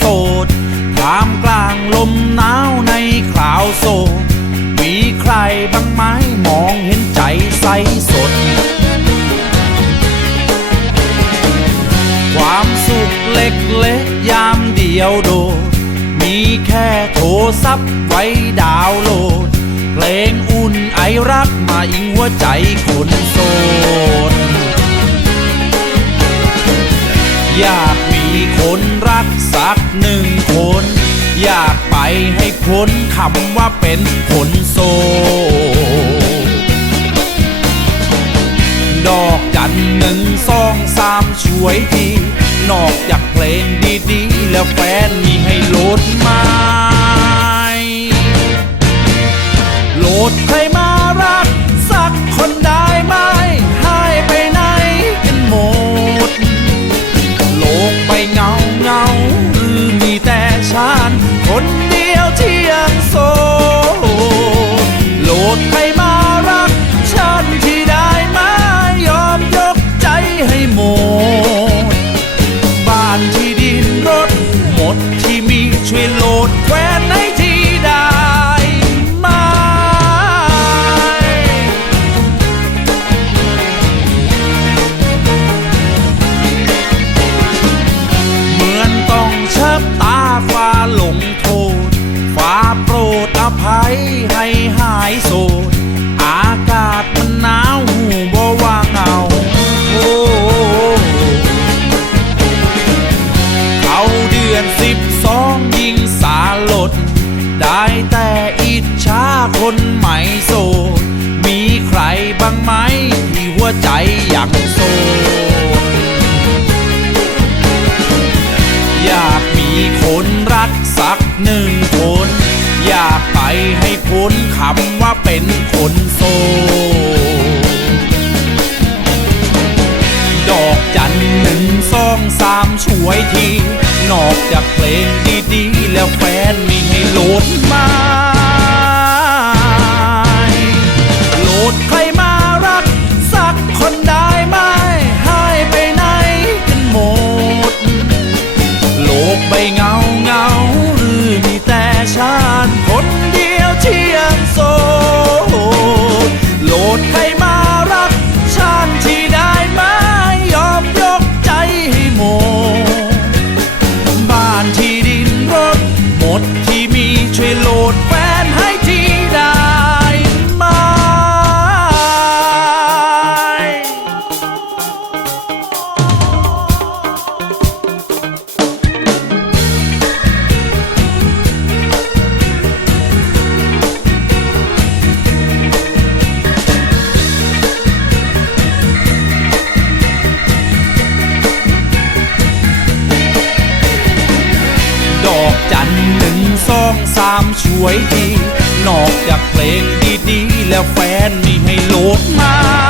โสดกามกลางลมหนาวในคราวโศกมีใครบ้างไหมมองเห็นใจใสสด ความสุขเล็กเล็กยามเดียวโดด มีแค่โทรศัพท์ไว้ดาวโหลด เพลงอุ่นไอรักมาอิงหัวใจคนโสดอยากมี คนรักสักหนึ่งคน อยากไปให้พ้นคำว่าเป็นคนโสดดอกจันหนึ่งสองสามช่วยที นอกจากเพลงดีๆ แล้วแฟนมีให้โหลดมา ได้แต่อิจฉาคนใหม่โสด มีใครบ้างไหมที่หัวใจยังโสด อยากมีคนรักสักหนึ่งคน อยากไปให้พ้นคำว่าเป็นคนโสด ดอกจันหนึ่งสองสามช่วยที นอกจากเพลงดีๆ แล้วแฟน องสามช่วยดี นอกจากเพลงดีๆ แล้วแฟนมีให้โหลดมา